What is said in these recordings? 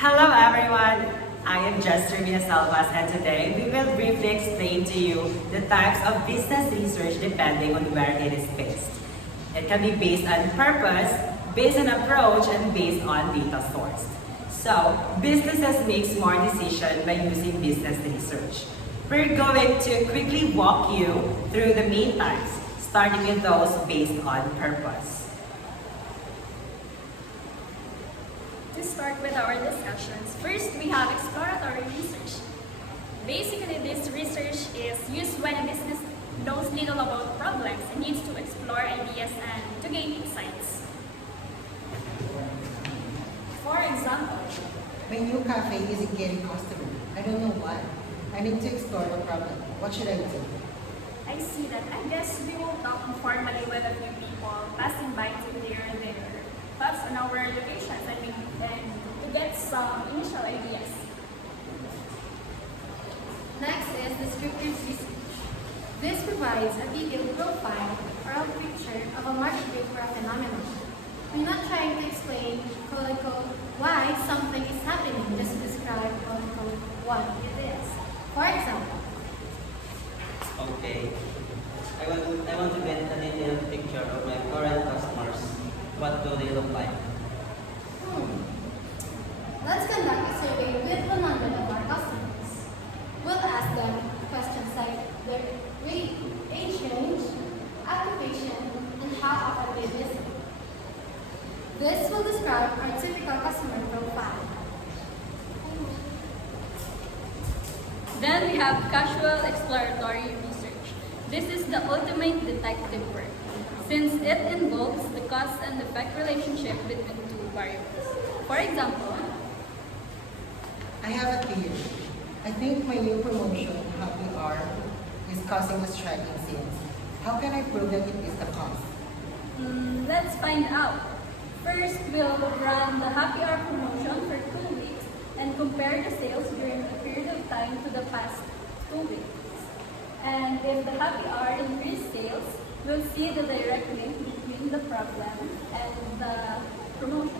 Hello everyone! I am just Servina Salvas and today we will briefly explain to you the types of business research depending on where it is based. It can be based on purpose, based on approach, and based on data source. So, businesses make smart decisions by using business research. We're going to quickly walk you through the main types, starting with those based on purpose. To start with our discussions, first we have exploratory research. Basically, this research is used when a business knows little about problems and needs to explore ideas and to gain insights. For example, My new cafe isn't getting customers. I don't know why. I need to explore the problem. What should I do? I see that. I guess we will talk informally with a few people passing by to hear their thoughts on our locations and to get some initial ideas. Next is descriptive research. This provides a detailed profile or a picture of a market rate or a phenomenon. We're not trying to explain, quote-unquote, why something is happening, just to describe, quote-unquote, what it is. For example, Okay. I want to get a detailed picture of my current customers. What do they look like? let's conduct a survey with 100 of our customers. We'll ask them questions like their weight, age range, occupation, and how often they visit. This will describe our typical customer profile. Then we have casual exploratory research. This is the ultimate detective work, since it involves the cause and effect relationship between two variables. For example, I have a theory. I think my new promotion, Happy Hour, is causing a strike in sales. How can I prove that it is the cause? let's find out. First, we'll run the happy hour promotion for 2 weeks and compare the sales during a period of time to the past 2 weeks. And if the happy hour increased sales, we'll see the direct link between the problem and the promotion.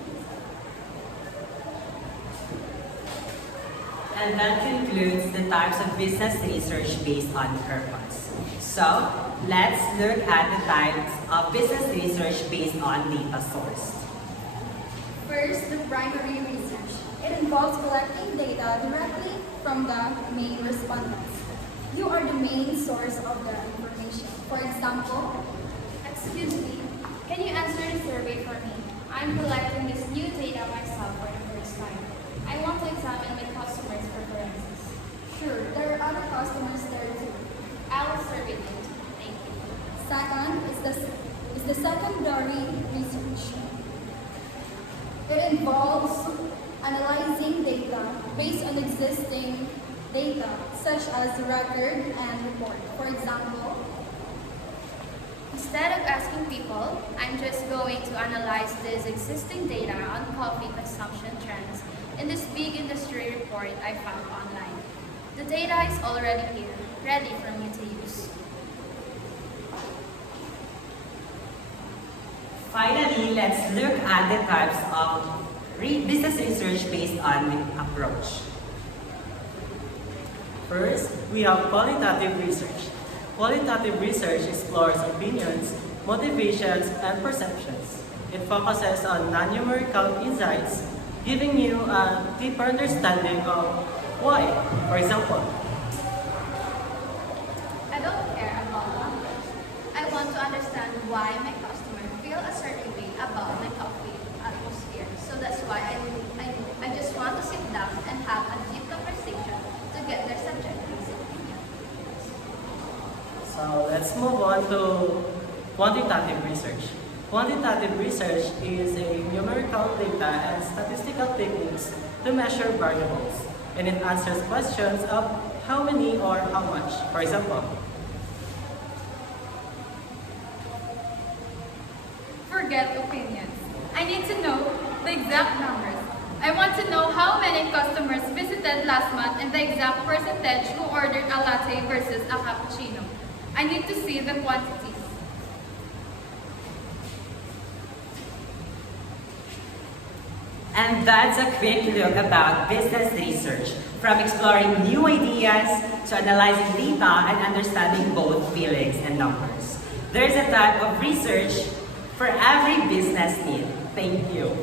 And that concludes the types of business research based on purpose. So, let's look at the types of business research based on data source. First, the primary research. It involves collecting data directly from the main respondents. You are the main source of the information. For example, excuse me, can you answer the survey for me? I'm collecting this new data myself for the first time. I want to examine my customers' preferences. Sure, there are other customers there too. I will survey them. Thank you. Second is the secondary research. It involves analyzing data based on existing data, such as record and report. For example, instead of asking people, I'm just going to analyze this existing data on coffee consumption trends in this big industry report I found online. The data is already here, ready for me to use. Finally, let's look at the types of business research based on approach. First, we have qualitative research. Qualitative research explores opinions, motivations, and perceptions. It focuses on non-numerical insights, giving you a deeper understanding of why. For example, I don't care about numbers. I want to understand why my customer feel a certain way about my coffee atmosphere. So that's why I just want to sit down and have a deep conversation to get their subjective opinion. so let's move on to quantitative research. Quantitative research is a numerical data and statistical techniques to measure variables, and it answers questions of how many or how much. For example, Forget opinions. I need to know the exact numbers. I want to know how many customers visited last month and the exact percentage who ordered a latte versus a cappuccino. I need to see the quantities. And that's a quick look about business research, from exploring new ideas to analyzing data and understanding both feelings and numbers. There's a type of research for every business need. Thank you.